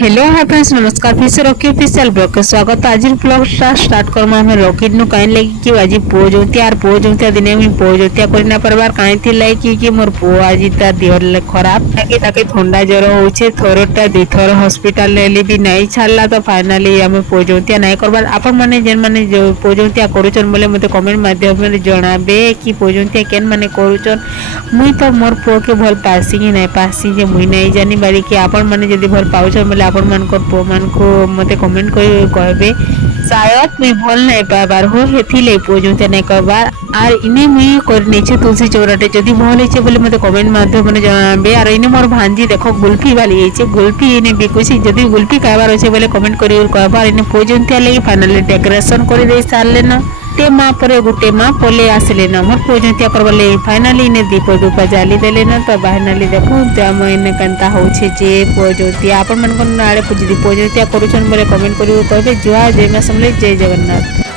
Hello hi friends नमस्कार फिर से रॉकी ऑफिशियल ब्लॉग के स्वागत। आज ब्लॉग स्टार्ट करमा हमें रॉकेट नु कहीं लगी कि आज पुओ जोतिया और पुओ जोतिया दिने में पुओ जोतिया करना परबार कहीं थी लगी कि मोर पुओ आज ता देह खराब ताकि ताके ठंडा ज्वर होचे थोरटा दुई थोर हॉस्पिटल लेली भी नहीं छाड़ला तो फाइनली हमें पुओ जोतिया नहीं करबार। आपण माने जेन माने जो पुओ जोतिया करूचन बोले मते कमेंट माध्यम में जणाबे कि पुओ जोतिया केन माने करूचन। मुई तो मोर पुओ के भल पासी कि नहीं पासी जे मुई नहीं जानी बारी कि आपण माने जदी भल पाउछन बोले आपण मानकर पुओ मान को मते कमेंट कर कहबे। शायद मुई भल नहीं पाबार हो हेथिले पुओ जोतिया नहीं करबार आर इने मुई करनी छे तुलसी चौराटे जदी भल हेचे बोले मते कमेंट माध्यम में जणाबे। आर इने मोर भांजी देखो गुल्फी वाली हेचे गुल्फी इने बिकुसी जदी गुल्फी खाइबार होचे बोले कमेंट करी कहबार। इने पुओ जोतिया लगी फाइनली डेकोरेशन कर दे सारले न गोटे माँ पर गोटे माँ पले आसले न मोर पुओ जोतिया करबार ले फाइनली इने दीप धूप जाली देले न तो फाइनली देखो हम इने केनता होचे जे पुओ जोतिया आपण मन को नाड़े पूजी पुओ जोतिया करूछन बोले कमेंट करी कहबे। जय जय मां समले जय जगन्नाथ।